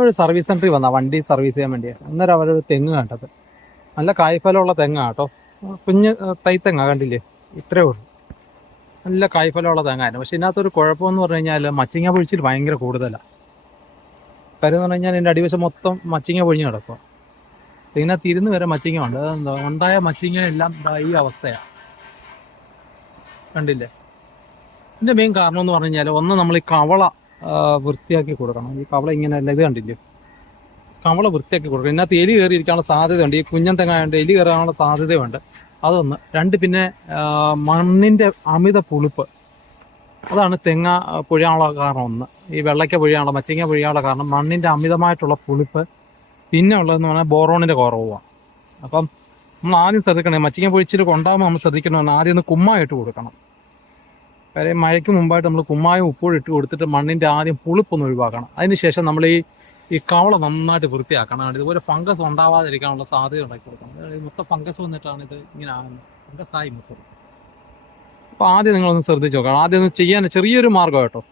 ഒരു സർവീസ് സെൻറ്ററിൽ വന്നാൽ വണ്ടി സർവീസ് ചെയ്യാൻ വേണ്ടിയാണ്. അന്നേരം അവരൊരു തെങ്ങ് കണ്ടത്. നല്ല കായ്ഫലമുള്ള തെങ്ങാണ് കേട്ടോ. കുഞ്ഞ് തൈത്തെങ്ങ കണ്ടില്ലേ, ഇത്രയേ ഉള്ളൂ. നല്ല കായ്ഫലമുള്ള തെങ്ങായിരുന്നു. പക്ഷെ ഇതിനകത്തൊരു കുഴപ്പമെന്ന് പറഞ്ഞു കഴിഞ്ഞാൽ മച്ചിങ്ങ പൊഴിച്ചിൽ ഭയങ്കര കൂടുതലാണ്. കാര്യം എന്ന് പറഞ്ഞു കഴിഞ്ഞാൽ എൻ്റെ അടിവശം മൊത്തം മച്ചിങ്ങ പൊഴിഞ്ഞ് കിടക്കുക. ഇതിനകത്ത് ഇരുന്ന് വരെ മച്ചിങ്ങ ഉണ്ട്. അതെന്താ, ഉണ്ടായ മച്ചിങ്ങ എല്ലാം ഈ അവസ്ഥയാണ്, കണ്ടില്ലേ. ഇതിൻ്റെ മെയിൻ കാരണം എന്ന് പറഞ്ഞു കഴിഞ്ഞാൽ ഒന്ന് നമ്മൾ ഈ കവള വൃത്തിയാക്കി കൊടുക്കണം. ഈ കവള ഇങ്ങനെ അല്ല, ഇത് കണ്ടില്ലേ, കവള വൃത്തിയാക്കി കൊടുക്കണം. ഇതിനകത്ത് എലി കയറിയിരിക്കാനുള്ള സാധ്യതയുണ്ട്. ഈ കുഞ്ഞൻ തെങ്ങായതുകൊണ്ട് എലി കയറാനുള്ള സാധ്യതയുണ്ട്. അതൊന്ന്. രണ്ട്, പിന്നെ മണ്ണിൻ്റെ അമിത പുളിപ്പ്, അതാണ് തെങ്ങ പൊഴിയാനുള്ള കാരണം. ഒന്ന്, ഈ വെള്ളയ്ക്ക പൊഴിയാനുള്ള, മച്ചിങ്ങ പൊഴിയാനുള്ള കാരണം മണ്ണിൻ്റെ അമിതമായിട്ടുള്ള പുളിപ്പ്. പിന്നെ ഉള്ളതെന്ന് പറഞ്ഞാൽ ബോറോണിൻ്റെ കുറവാണ്. അപ്പം നമ്മൾ ആദ്യം ശ്രദ്ധിക്കണേ, മച്ചിങ്ങ പൊഴിച്ചിൽ കൊണ്ടാകുമ്പോൾ നമ്മൾ ശ്രദ്ധിക്കണമെന്ന് ആദ്യം ഒന്ന് കുമ്മായിട്ട് കൊടുക്കണം. കാര്യം മഴയ്ക്ക് മുമ്പായിട്ട് നമ്മൾ കുമ്മായും ഉപ്പും ഇട്ട് കൊടുത്തിട്ട് മണ്ണിൻ്റെ ആദ്യം പുളിപ്പൊന്ന് ഒഴിവാക്കണം. അതിനുശേഷം നമ്മൾ ഈ കവള നന്നായിട്ട് വൃത്തിയാക്കണം. ഇതുപോലെ ഫംഗസ് ഉണ്ടാവാതിരിക്കാനുള്ള സാധ്യത ഉണ്ടാക്കി കൊടുക്കണം. മൊത്തം ഫംഗസ് വന്നിട്ടാണ് ഇത് ഇങ്ങനെ ആകുന്നത്. ഫംഗസായി മൊത്തം. അപ്പോൾ ആദ്യം നിങ്ങളൊന്ന് ശ്രദ്ധിച്ച് നോക്കണം. ആദ്യം ഒന്ന് ചെയ്യാൻ ചെറിയൊരു മാർഗ്ഗം കേട്ടോ.